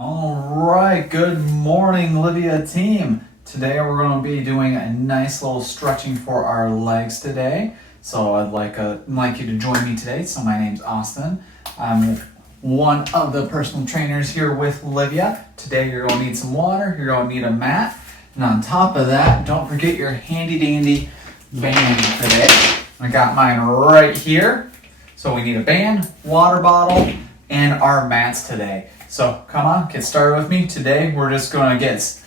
All right, good morning, Livia team. Today we're going to be doing a nice little stretching for our legs today. So I'd like you to join me today. So my name's Austin. I'm one of the personal trainers here with Livia. Today you're going to need some water, you're going to need a mat, and on top of that, don't forget your handy dandy band today. I got mine right here. So we need a band, water bottle, and our mats today. So come on, get started with me. Today we're just going to get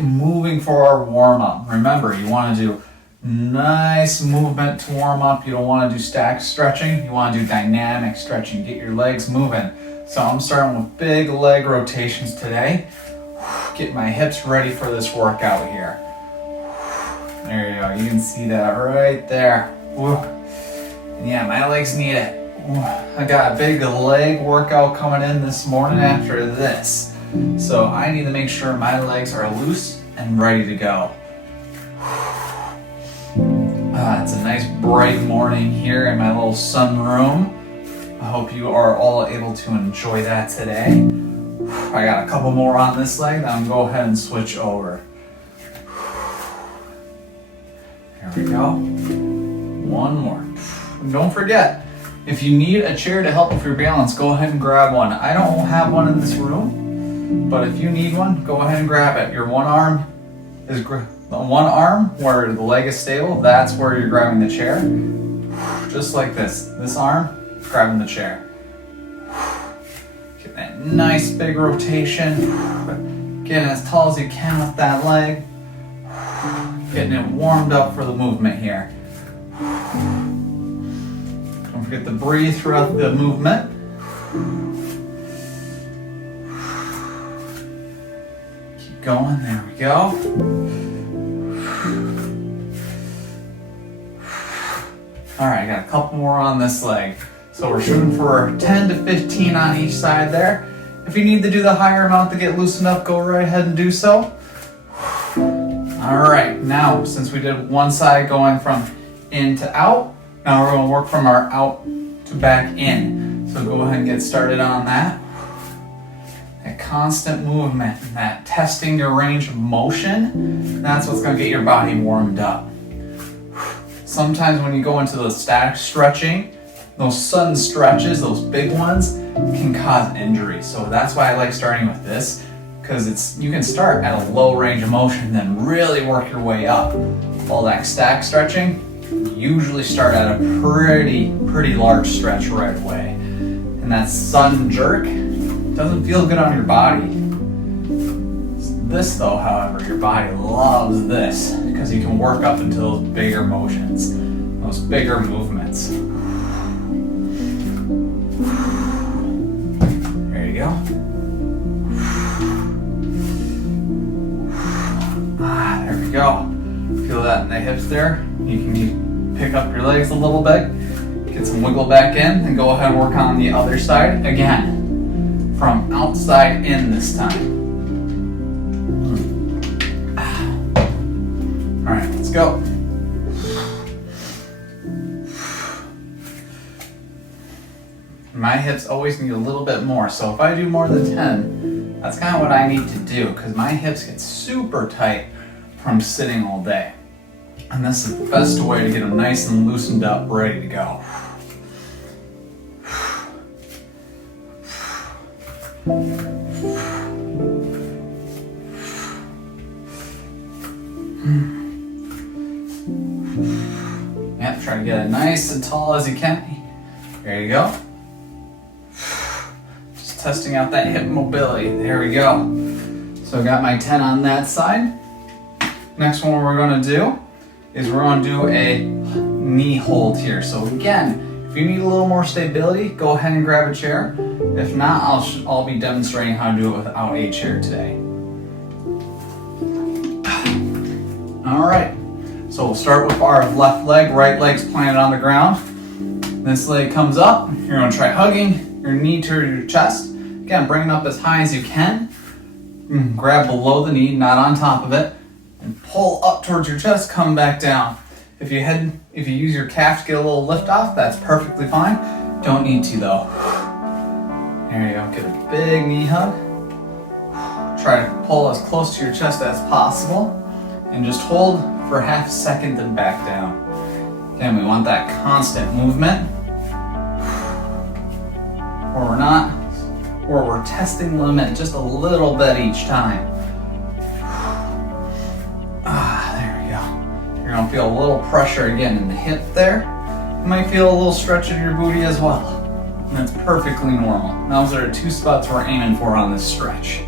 moving for our warm up. Remember, you want to do nice movement to warm up. You don't want to do static stretching. You want to do dynamic stretching. Get your legs moving. So I'm starting with big leg rotations today. Get my hips ready for this workout here. There you go. You can see that right there. Yeah, my legs need it. I got a big leg workout coming in this morning after this. So I need to make sure my legs are loose and ready to go. It's a nice bright morning here in my little sunroom. I hope you are all able to enjoy that today. I got a couple more on this leg, then I'm going to go ahead and switch over. There we go. One more. And don't forget, if you need a chair to help with your balance, go ahead and grab one. I don't have one in this room, but if you need one, go ahead and grab it. Your one arm where the leg is stable, that's where you're grabbing the chair. Just like this. This arm, grabbing the chair. Get that nice big rotation. Getting as tall as you can with that leg. Getting it warmed up for the movement here. Don't forget to breathe throughout the movement. Keep going, there we go. All right, got a couple more on this leg. So we're shooting for 10 to 15 on each side there. If you need to do the higher amount to get loosened up, go right ahead and do so. All right, now since we did one side going from in to out, now we're going to work from our out to back in. So go ahead and get started on that. That constant movement, that testing your range of motion, that's what's going to get your body warmed up. Sometimes when you go into the static stretching, those sudden stretches, those big ones, can cause injury. So that's why I like starting with this, because you can start at a low range of motion, then really work your way up. All that static stretching, usually start at a pretty large stretch right away. And that sudden jerk doesn't feel good on your body. This though, however, your body loves this because you can work up into those bigger motions, those bigger movements. There you go. There we go. Feel that in the hips there. You can pick up your legs a little bit, get some wiggle back in, and go ahead and work on the other side. Again, from outside in this time. All right, let's go. My hips always need a little bit more, so if I do more than 10, that's kind of what I need to do, because my hips get super tight from sitting all day. And this is the best way to get them nice and loosened up, ready to go. Yep, try to get it nice and tall as you can. There you go. Just testing out that hip mobility. There we go. So I got my 10 on that side. Next one we're going to do is we're going to do a knee hold here. So again, if you need a little more stability, go ahead and grab a chair. If not, I'll be demonstrating how to do it without a chair today. All right, so we'll start with our left leg. Right leg's planted on the ground. This leg comes up. You're going to try hugging your knee to your chest. Again, bring it up as high as you can. Grab below the knee, not on top of it. And pull up towards your chest, come back down. If you use your calf to get a little lift off, that's perfectly fine. Don't need to though. There you go, get a big knee hug. Try to pull as close to your chest as possible and just hold for half a second then back down. Again, we want that constant movement where we're testing the limit just a little bit each time. There we go. You're gonna feel a little pressure again in the hip there. You might feel a little stretch in your booty as well. And that's perfectly normal. Those are 2 spots we're aiming for on this stretch.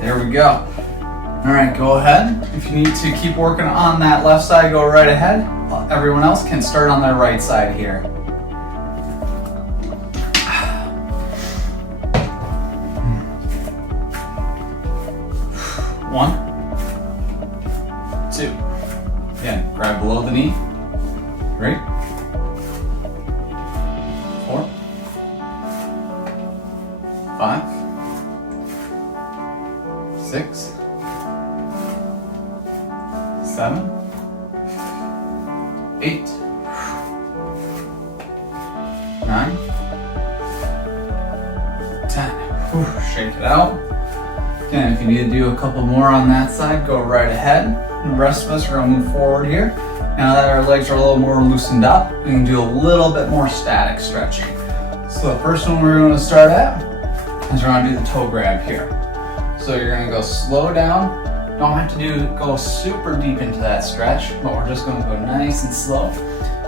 There we go. All right, go ahead. If you need to keep working on that left side, go right ahead. Everyone else can start on their right side here. One, two. Again, grab below the knee. 3, 4, 5, 6, 7, 8, 9, 10. Shake it out. Again, if you need to do a couple more on that side, go right ahead. And the rest of us are going to move forward here. Now that our legs are a little more loosened up, we can do a little bit more static stretching. So the first one we're going to start at is we're going to do the toe grab here. So you're going to go slow down. Don't have to go super deep into that stretch, but we're just going to go nice and slow.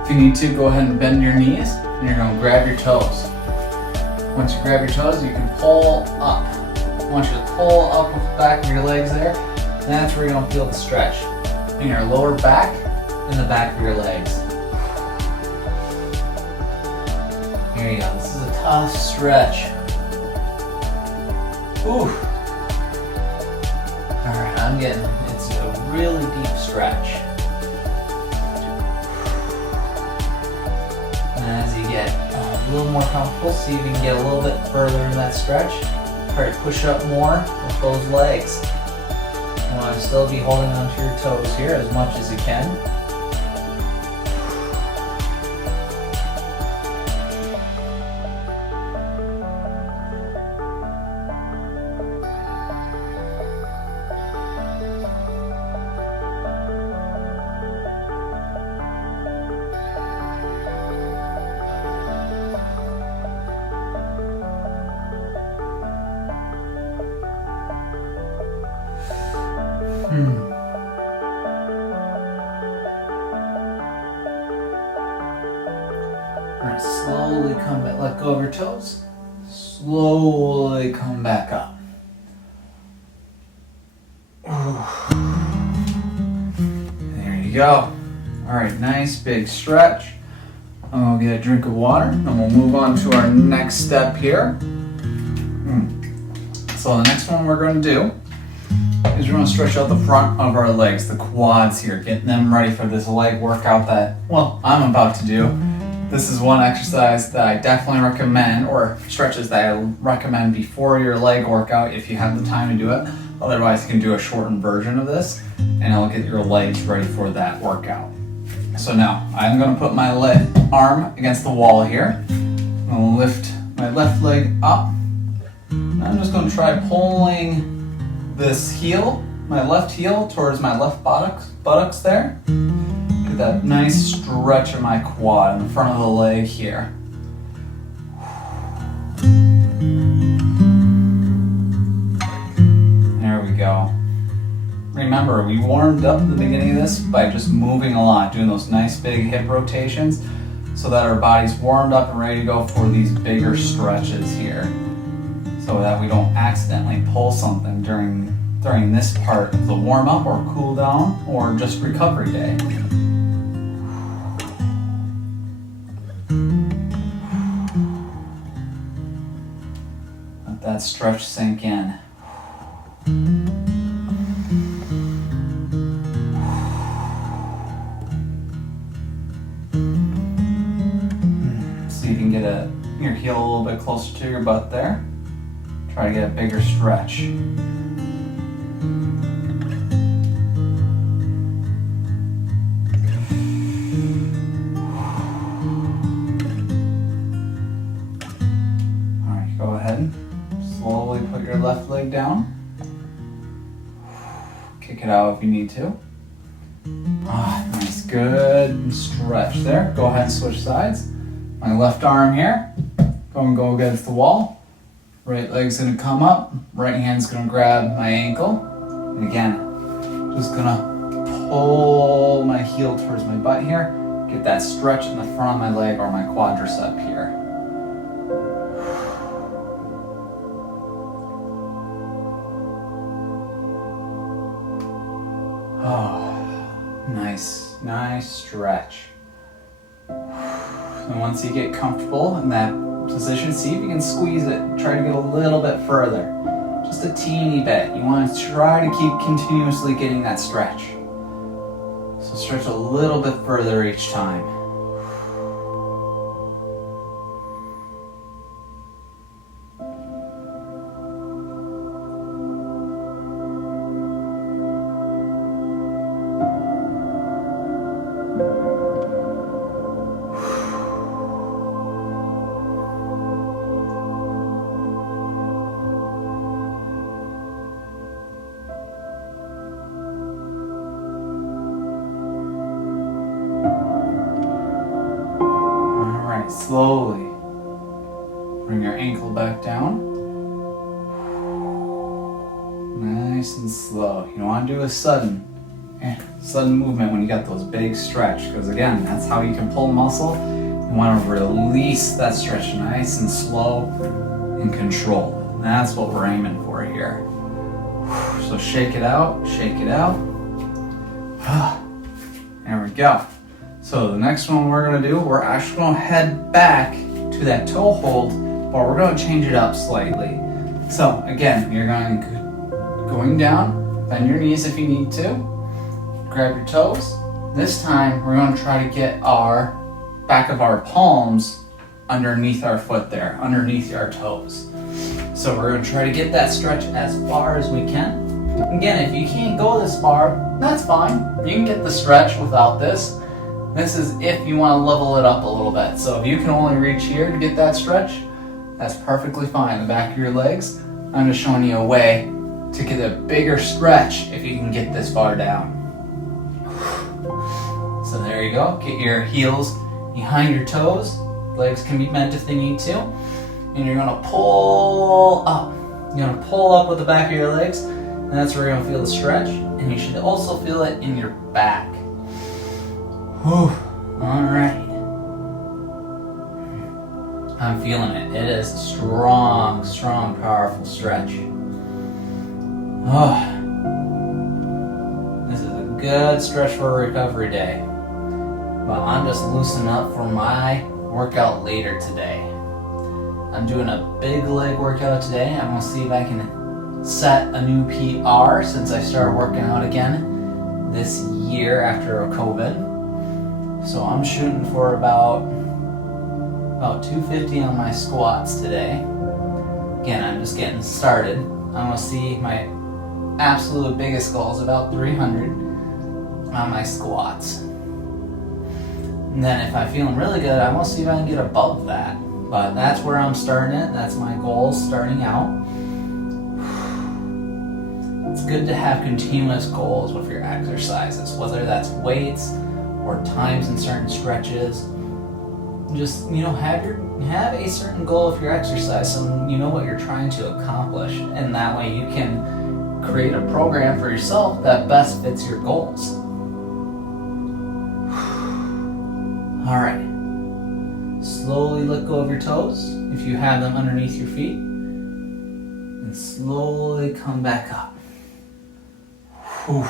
If you need to, go ahead and bend your knees, and you're going to grab your toes. Once you grab your toes, you can pull up. Once you pull up with the back of your legs there, that's where you're going to feel the stretch in your lower back and the back of your legs. Here you go. This is a tough stretch. Ooh. Alright, it's a really deep stretch. And as you get a little more comfortable, see if you can get a little bit further in that stretch. Try to push up more with those legs. You want to still be holding onto your toes here as much as you can. Alright, slowly come back, let go of your toes. Slowly come back up. There you go. Alright, nice big stretch. I'm gonna get a drink of water and we'll move on to our next step here. So the next one we're going to do is we're going to stretch out the front of our legs, the quads here, getting them ready for this leg workout that, well, I'm about to do. This is one exercise that I definitely recommend, or stretches that I recommend before your leg workout if you have the time to do it. Otherwise, you can do a shortened version of this and it'll get your legs ready for that workout. So now, I'm going to put my arm against the wall here. I'm going to lift my left leg up. And I'm just going to try pulling this heel, my left heel, towards my left buttocks there. Get that nice stretch of my quad in the front of the leg here. There we go. Remember, we warmed up at the beginning of this by just moving a lot, doing those nice big hip rotations so that our body's warmed up and ready to go for these bigger stretches here, so that we don't accidentally pull something during this part of the warm-up or cool down or just recovery day. Let that stretch sink in. See if you can get your heel a little bit closer to your butt there. Try to get a bigger stretch. down. Kick it out if you need to. Nice, good stretch there. Go ahead and switch sides. My left arm here, go against the wall. Right leg's gonna come up, right hand's gonna grab my ankle. And again, just gonna pull my heel towards my butt here. Get that stretch in the front of my leg or my quadricep here. Oh, nice stretch. And once you get comfortable in that position, see if you can squeeze it. Try to get a little bit further. Just a teeny bit. You want to try to keep continuously getting that stretch. So stretch a little bit further each time. Slowly bring your ankle back down. Nice and slow. You don't want to do a sudden movement when you got those big stretch, because again, that's how you can pull muscle. You want to release that stretch nice and slow and controlled. And that's what we're aiming for here. So shake it out, shake it out. There we go. So the next one we're going to do, we're actually going to head back to that toe hold, but we're going to change it up slightly. So again, you're going down, bend your knees if you need to, grab your toes. This time we're going to try to get our back of our palms underneath our foot there, underneath our toes. So we're going to try to get that stretch as far as we can. Again, if you can't go this far, that's fine. You can get the stretch without this. This is if you want to level it up a little bit. So if you can only reach here to get that stretch, that's perfectly fine. The back of your legs, I'm just showing you a way to get a bigger stretch if you can get this far down. So there you go. Get your heels behind your toes. Legs can be bent if they need to. And you're going to pull up. You're going to pull up with the back of your legs. And that's where you're going to feel the stretch. And you should also feel it in your back. Whew. All right. I'm feeling it. It is a strong, powerful stretch. Oh, this is a good stretch for a recovery day. But I'm just loosening up for my workout later today. I'm doing a big leg workout today. I'm gonna see if I can set a new PR since I started working out again this year after COVID. So I'm shooting for about 250 on my squats today. Again, I'm just getting started. I'm gonna see my absolute biggest goal is about 300 on my squats. And then if I'm feeling really good, I'm gonna see if I can get above that. But that's where I'm starting it. That's my goal starting out. It's good to have continuous goals with your exercises, whether that's weights or times in certain stretches. Just, have a certain goal of your exercise so you know what you're trying to accomplish. And that way you can create a program for yourself that best fits your goals. All right. Slowly let go of your toes if you have them underneath your feet. And slowly come back up. Whew.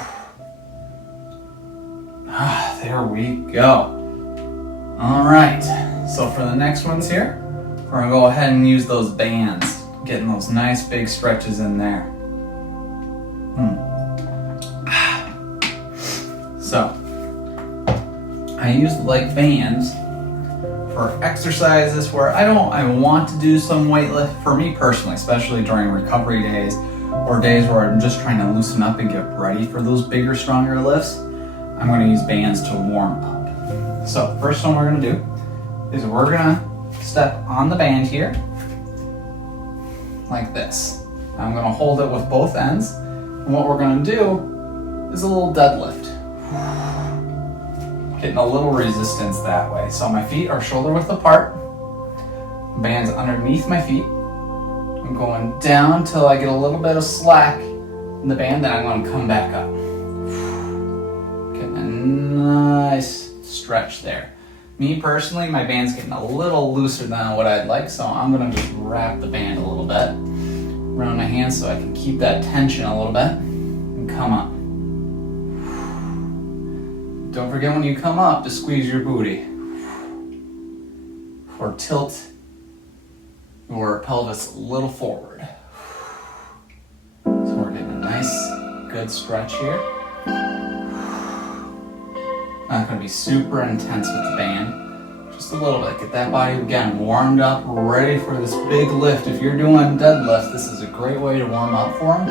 There we go. All right, so for the next ones here, we're gonna go ahead and use those bands, getting those nice big stretches in there. So, I use like bands for exercises where I want to do some weight lift. For me personally, especially during recovery days or days where I'm just trying to loosen up and get ready for those bigger, stronger lifts, I'm going to use bands to warm up. So first one we're going to do is we're going to step on the band here like this. I'm gonna hold it with both ends. And what we're gonna do is a little deadlift. Getting a little resistance that way. So my feet are shoulder width apart. Band's underneath my feet. I'm going down till I get a little bit of slack in the band, then I'm going to come back up. Getting a nice stretch there. Me personally, my band's getting a little looser than what I'd like, so I'm going to just wrap the band a little bit around my hands so I can keep that tension a little bit and come up. Don't forget when you come up to squeeze your booty or tilt your pelvis a little forward. So we're getting a nice, good stretch here. Not going to be super intense with the band. Just a little bit. Get that body again warmed up, ready for this big lift. If you're doing deadlift, this is a great way to warm up for them.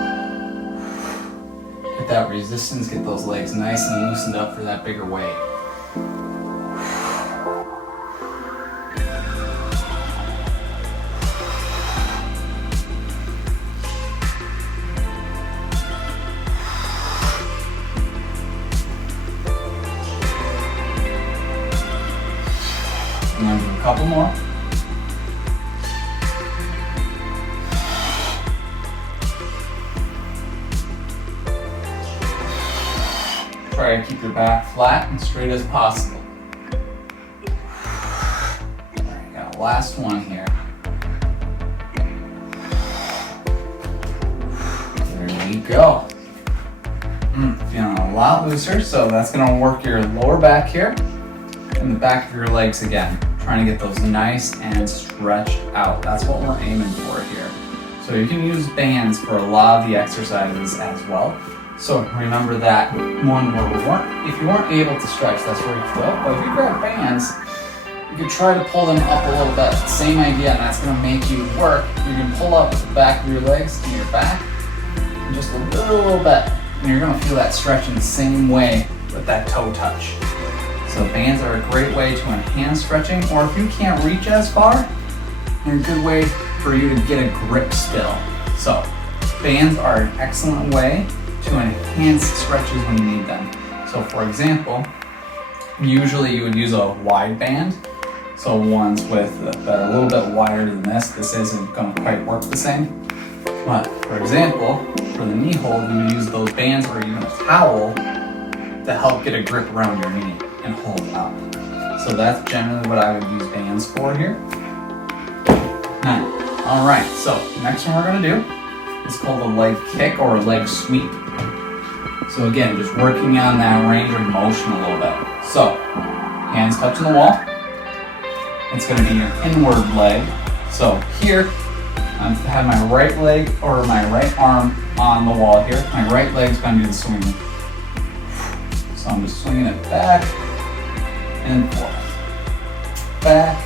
Get that resistance, get those legs nice and loosened up for that bigger weight. I'm going to do a couple more. Try to keep your back flat and straight as possible. Alright, got a last one here. There we go. Feeling a lot looser, so that's going to work your lower back here and the back of your legs again. Trying to get those nice and stretched out. That's what we're aiming for here. So you can use bands for a lot of the exercises as well. So remember that one where if you weren't able to stretch, that's where you feel. But if you grab bands, you can try to pull them up a little bit. Same idea, and that's going to make you work. You can pull up the back of your legs to your back, just a little bit, and you're going to feel that stretch in the same way with that toe touch. So bands are a great way to enhance stretching, or if you can't reach as far, they're a good way for you to get a grip still. So bands are an excellent way to enhance stretches when you need them. So for example, usually you would use a wide band. So ones that are a little bit wider than this isn't going to quite work the same. But for example, for the knee hold, you would use those bands or even a towel to help get a grip around your knee and hold it up. So that's generally what I would use bands for here. Now, all right, so the next one we're going to do is called a leg kick or a leg sweep. So again, just working on that range of motion a little bit. So, hands touching the wall. It's going to be your inward leg. So here, I'm going to have my right leg or my right arm on the wall here. My right leg's going to do the swinging. So I'm just swinging it back and forth. Back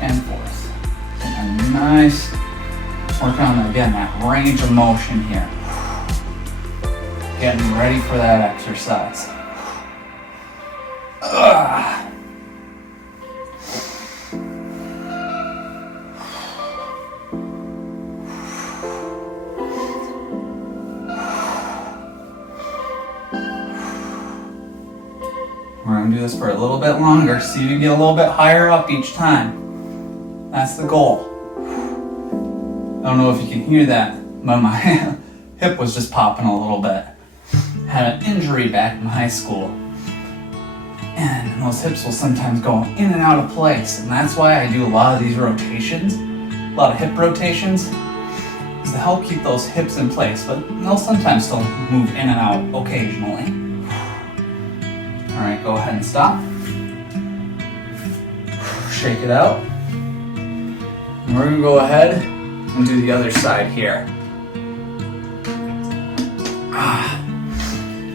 and forth. And a nice, working on, again, that range of motion here. Getting ready for that exercise. We're going to do this for a little bit longer, so you get a little bit higher up each time. That's the goal. I don't know if you can hear that, but my hip was just popping a little bit. Had an injury back in high school, and those hips will sometimes go in and out of place, and that's why I do a lot of these rotations, a lot of hip rotations, is to help keep those hips in place, but they'll sometimes still move in and out occasionally. All right, go ahead and stop. Shake it out. And we're gonna go ahead and do the other side here.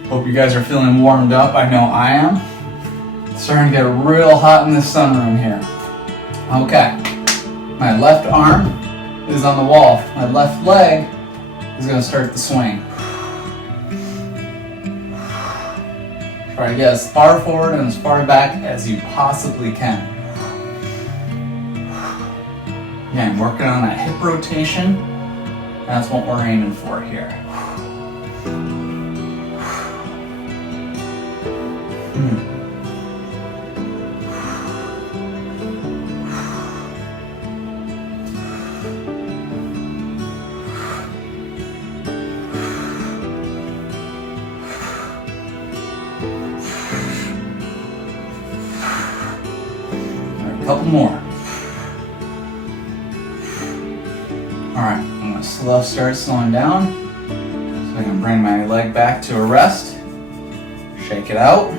Hope you guys are feeling warmed up. I know I am. It's starting to get real hot in this sunroom here. Okay, my left arm is on the wall. My left leg is gonna start the swing. Try to get as far forward and as far back as you possibly can. Again, working on that hip rotation That's what we're aiming for here. A couple more. Alright, I'm going to start slowing down so I can bring my leg back to a rest. Shake it out.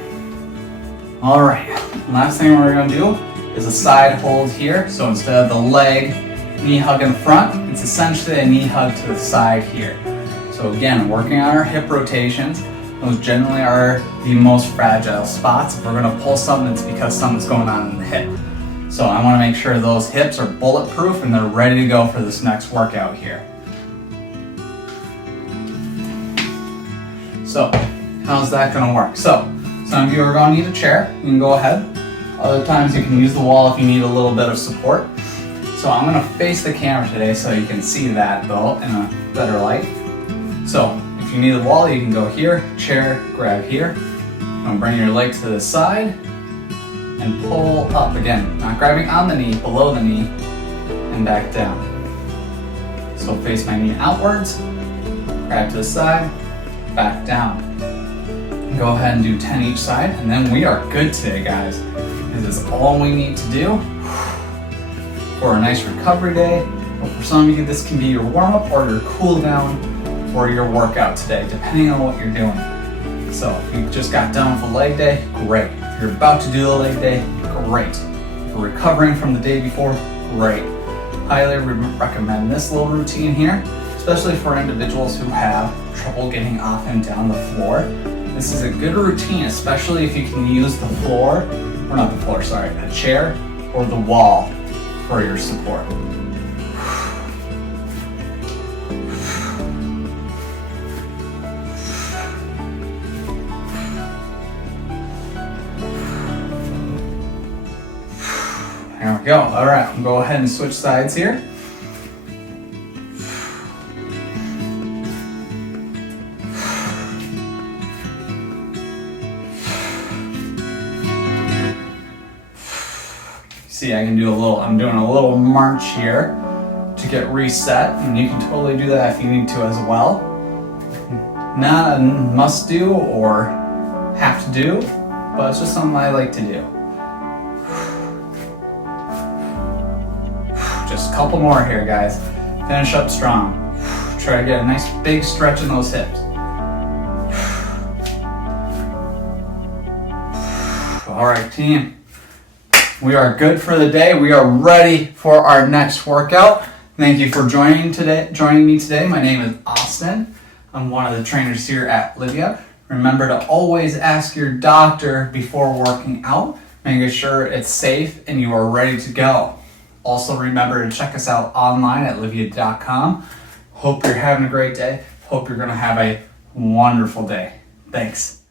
Alright, last thing we're going to do is a side hold here. So instead of the leg knee hug in the front, it's essentially a knee hug to the side here. So again, working on our hip rotations. Those generally are the most fragile spots. If we're going to pull something, it's because something's going on in the hip. So I want to make sure those hips are bulletproof and they're ready to go for this next workout here. So how's that going to work? So some of you are going to need a chair. You can go ahead. Other times you can use the wall if you need a little bit of support. So I'm going to face the camera today so you can see that though in a better light. So if you need the wall, you can go here, chair, grab here. And bring your leg to the side and pull up again. Not grabbing on the knee, below the knee, and back down. So face my knee outwards, grab to the side, back down. Go ahead and do 10 each side, and then we are good today, guys. This is all we need to do for a nice recovery day. But for some of you, this can be your warm-up or your cool down for your workout today, depending on what you're doing. So if you just got done with a leg day, great. If you're about to do a leg day, great. If you're recovering from the day before, great. Highly recommend this little routine here, especially for individuals who have trouble getting off and down the floor. This is a good routine, especially if you can use the floor, or not the floor, sorry, a chair or the wall for your support. There we go. All right, I'll go ahead and switch sides here. See, I'm doing a little march here to get reset, and you can totally do that if you need to as well. Not a must do or have to do, but it's just something I like to do. Just a couple more here, guys. Finish up strong. Try to get a nice big stretch in those hips. All right, team. We are good for the day. We are ready for our next workout. Thank you for joining me today. My name is Austin. I'm one of the trainers here at Livia. Remember to always ask your doctor before working out, making sure it's safe and you are ready to go. Also remember to check us out online at livia.com. Hope you're having a great day. Hope you're going to have a wonderful day. Thanks.